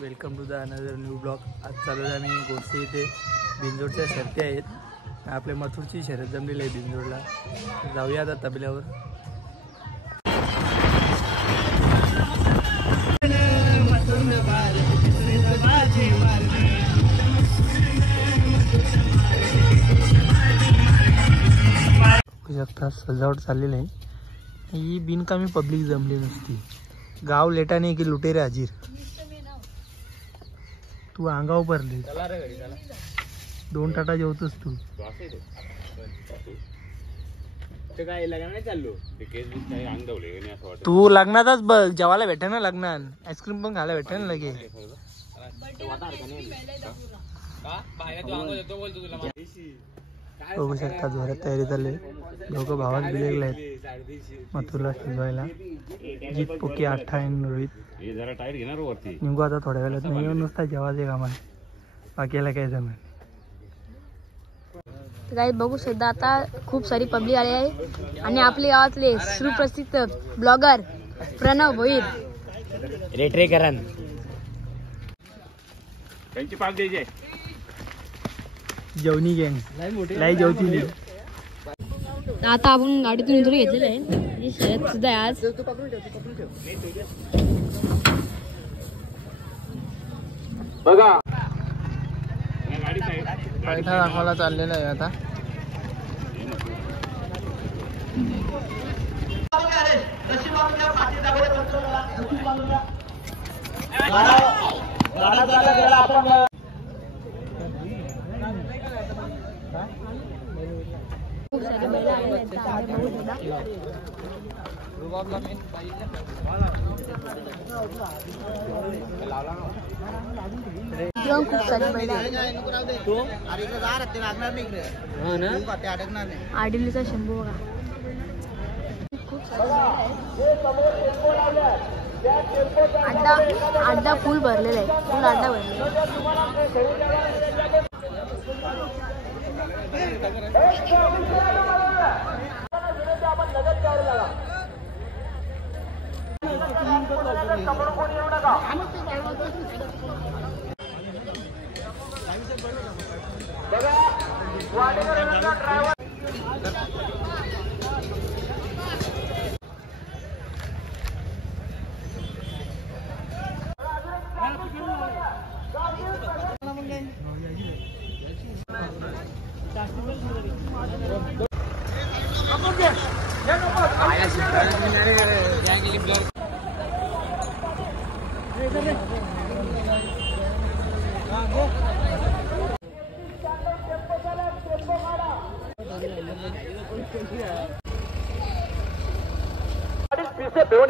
Welcome to the another new blog. आज चालू आहे आम्ही गोष्टी इथे बिंजोडच्या शर्ती आहेत। आपल्या मथुरची शर्यत जमलेली आहे बिंजोडला। जाऊया आता तबल्यावर। सजावट चाललेली आहे। ही बिनकामी पब्लिक जमली नसती। गाव लेटाने की लुटेरे हाजीर। तू अंगावर भरले 2 टाटा जेवतोस तू। तू लग्नातच बघ जेवायला भेटे ना, लग्नात आईस्क्रीम पण खायला भेटे ना लगे। बघू शकता जोरात तयारी चालली। दोघं भावात बिलेगले आहेत मथुरला शिजवायला। जीत पोकी 8 आणि रोहित निघू आता थोड्या वेळात। नाही येऊन नुसता जेवायचे काम आहे, बाकीला काय जमेल। गाईज बघू शकता आता खूप सारी पब्लिक आली आहे आणि आपल्या गावातले सुप्रसिद्ध ब्लॉगर प्रणव भोईर रेटरेकरन त्यांची पाक द्यायची जेवणी गँग लाई जेवती। आता आपण गाडीतून इंटरव्ह्यू घेतलेला आहे। ही शर्यत सुद्धा आहे आज। बघा पैठा दाखवायला चाललेला आहे आता। खूप सारे बैल आलेले आहेत। खूप सारे बैल आडिलीचा शंभू बघा। खूप अड्डा फुल भरलेला आहे। फुल अड्डा भरलेला।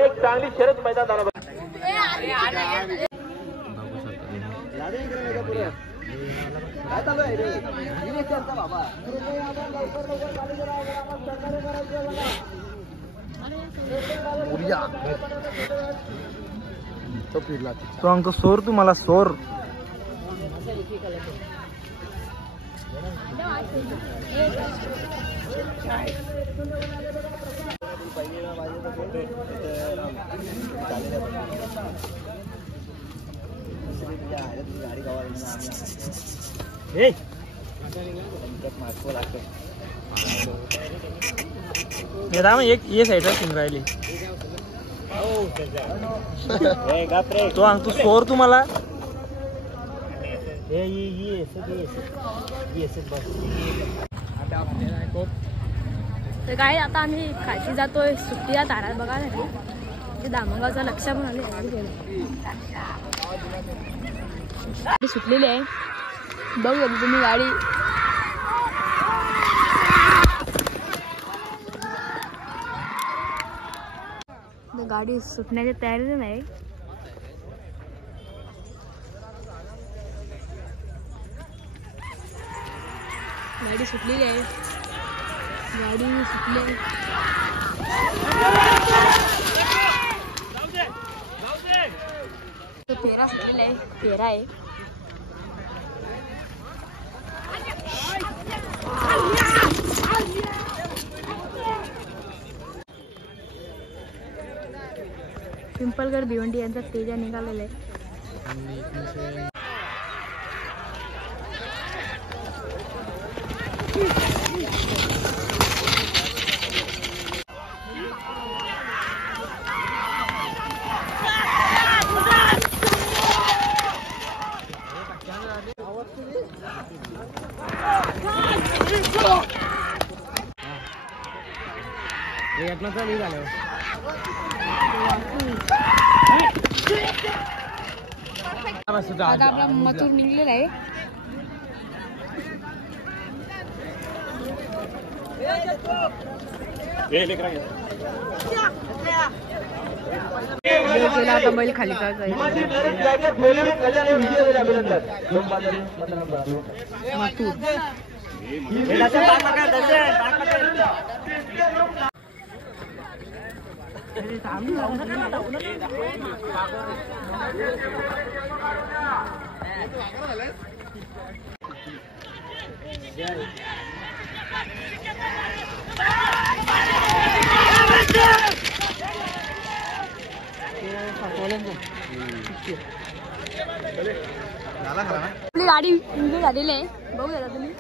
एक चांगली शर्यत मैदान झालं। तो अंक सोर तुम्हाला सोर। एक ये साइड सुन राहिली तो अंक तू सोर तुम्हाला। तर काय आता आम्ही खालती जातोय सुट्टीला तारा बघायसाठी। दामणगावचा लक्ष पण आले। गाडी सुटलेली आहे, बघू तुम्ही गाडी। गाडी सुटण्याची तयारी नाही। गाडी सुटलेली आहे, गाडी सुटली। फेरा सुटलेला आहे, फेरा आहे। पिंपळगड भिवंडी यांचा तेजा निघालेला आहे। आता आपला मथुर निघलेला आहे. आता बैल खाली आपली गाडी उभी झालेली आहे. बघू दादा तुम्ही.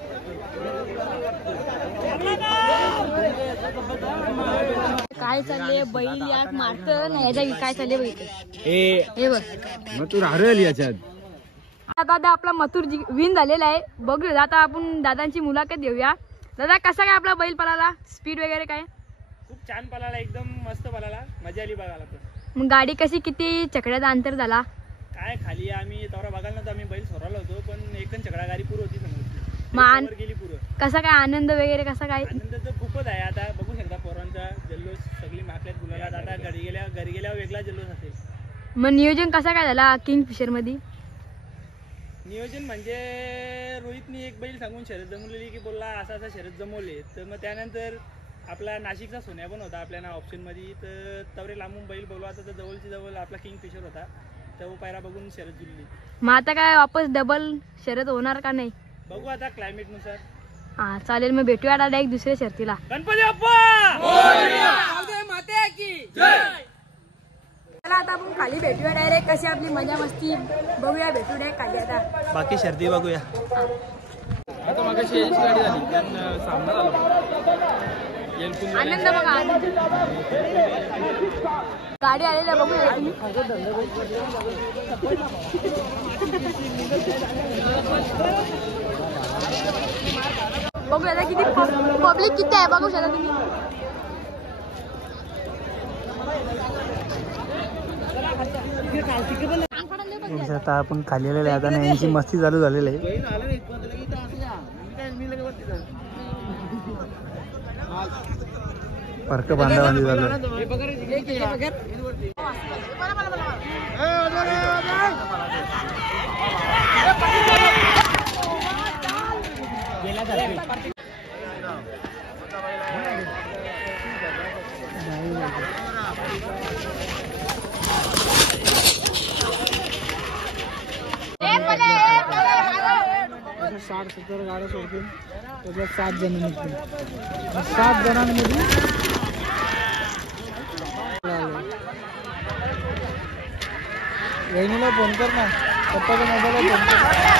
काय चालले बैल याक मारत नाही याच्या काय चालले बघितलं हे बघ मथुर हरल याच्यात. दादा आपला मथुर विन झालेला आहे. बघूया आता आपण दादांची मुलाखत घेऊया. दादा कसा काय आपला बैल पळाला, स्पीड वगैरे काय? खूप छान पळाला, एकदम मस्त पळाला, मजा आली बघायला. पण मग गाडी कशी किती चकड्याचा अंतर झाला? काय खाली आम्ही तवरा बघायला नव्हतं, आम्ही बैल सोडवला होतो पण एकच चकडा गाडी पुरं होती समोर गेली पुरं. कसा काय आनंद वगैरे कसा काय? आनंद तर खूपच आहे. आता बघू शकता पोरांचा जल्लोष, सगळी माकल्यात गुलाला. आता घरी गेल्यावर वेगळा जल्लोष असेल. मग नियोजन कसा काय झाला किंगफिशर मध्ये? नियोजन म्हणजे रोहितनी एक बैल सांगून शर्यत जमवलेली की बोलला असा असा शर्यत जमवले. तर मग त्यानंतर आपला नाशिकचा सोन्या पण होता आपल्या ऑप्शन मध्ये. तर तवरे लांबून बैल बोलवा. आता तर जवळची जवळ आपला किंगफिशर होता, तो पायरा बघून शर्यत जुळली. मग आता काय वापस डबल शर्यत होणार का नाही? बघू आता क्लायमेट नुसार. हा चालेल, मग भेटूया दादा एक दुसऱ्या शर्तीला. गणपती बाप्पा चला आता आपण खाली भेटूया डायरेक्ट. कशी आपली मजा मस्ती बघूया, भेटू डायरेक्ट खाली. आता बाकी शर्ती बघूया. आता मागाशी याची गाडी झाली त्यांना सामना झाला. आनंद बघा, आनंद. गाडी आलेली आहे बघूया तुम्ही. बघूया आता किती पब्लिक किती आहे बघू शकता तुम्ही. आता आपण खाली आलेले आता यांची मस्ती चालू झालेली आहे. फरक बांधाबांधी झालं. साठ 70 गाड्या सोडतील, त्याच्यात 7 जण निघतील. 7 जणांमध्ये वहिनीला फोन कर ना, पप्पाच्या मोबाईलला फोन कर.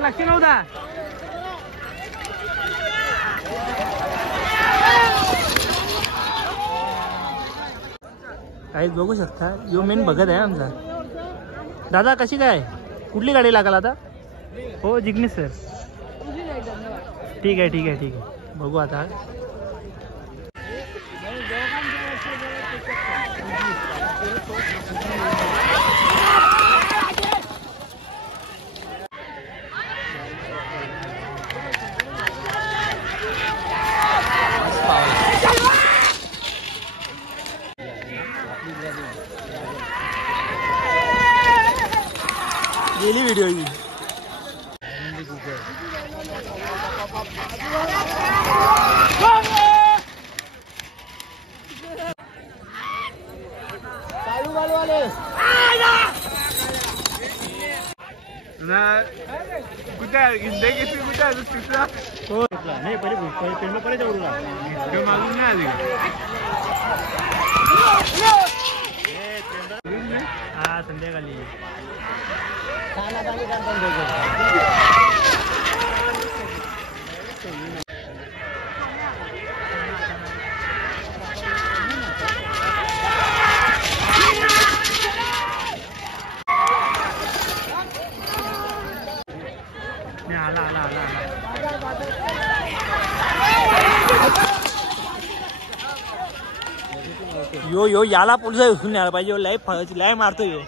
लक्ष नव्हता. काहीच बघू शकता, यो मेन बघत आहे आमचा. दादा कशी काय, कुठली गाडी लागल आता? हो जिग्नेश सर. ठीक आहे ठीक आहे ठीक आहे, बघू आता. गेली व्हिडिओ ही. कुठे तिसरा हो नाही पहिले जाऊ मागून नाही आली. हा संध्याकाळी यो याला पुढचा उचलून न्यायला पाहिजे. लय फळाची लय मारतो यो.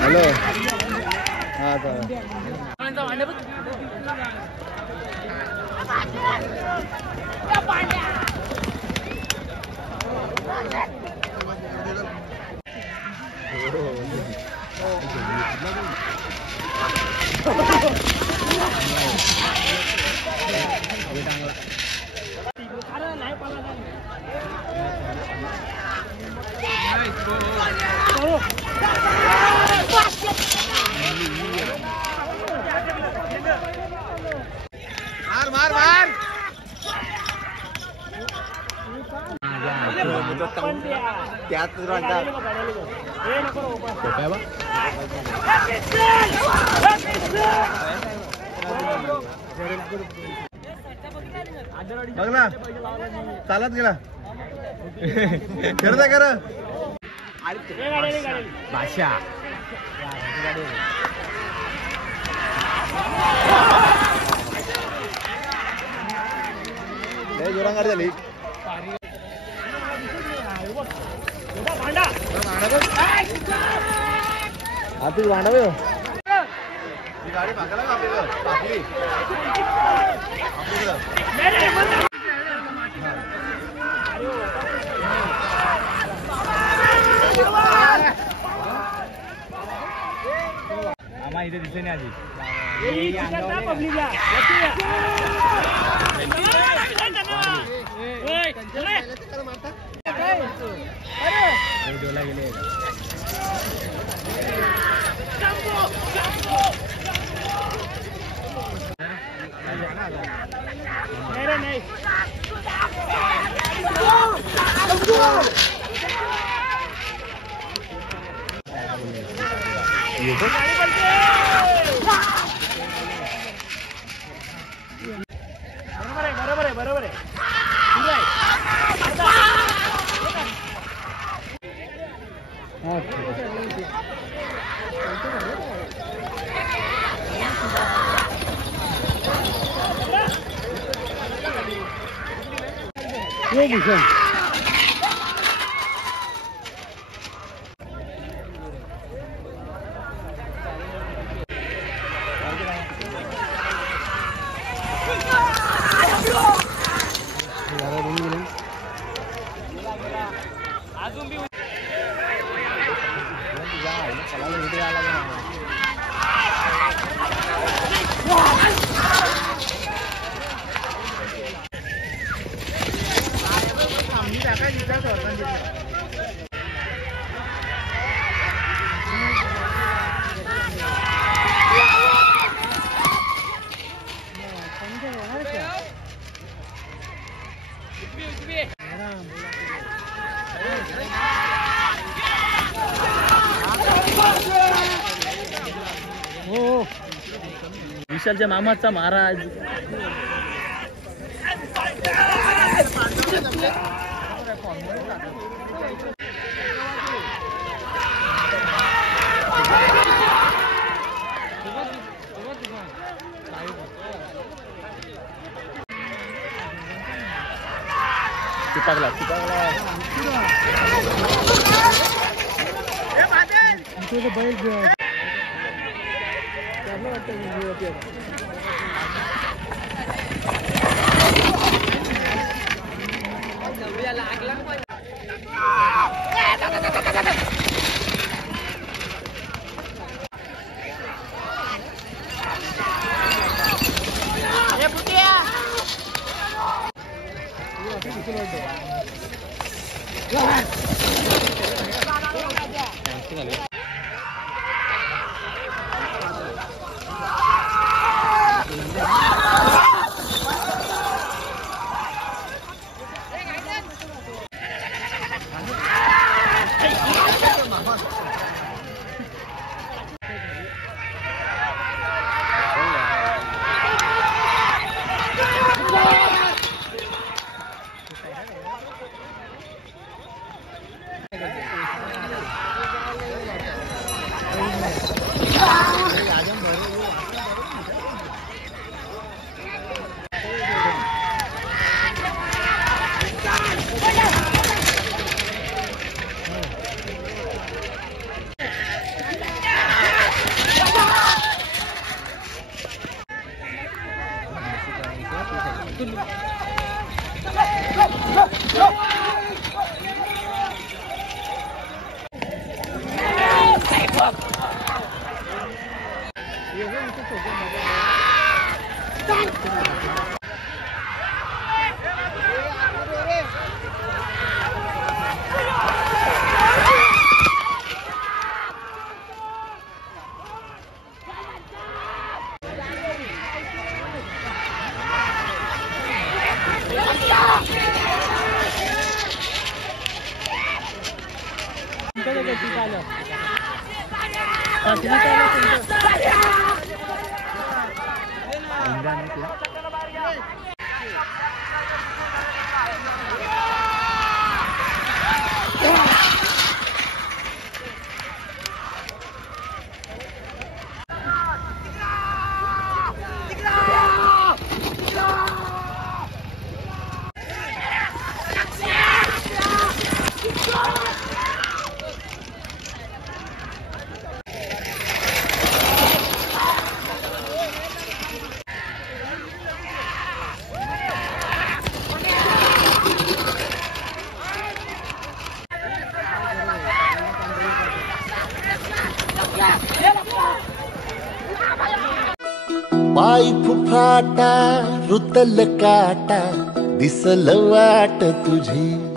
हॅलो हा बघला चालत गेला करता कर भाषा जोरांगार झाली. आधी भांडा गाडी भागायला आपली आम्हा इथे दिसे नाही आधी गेले. बरोबर आहे. विशालच्या मामाचा महाराज पाय फुफाटा रुतल काटा दिसल वाट तुझी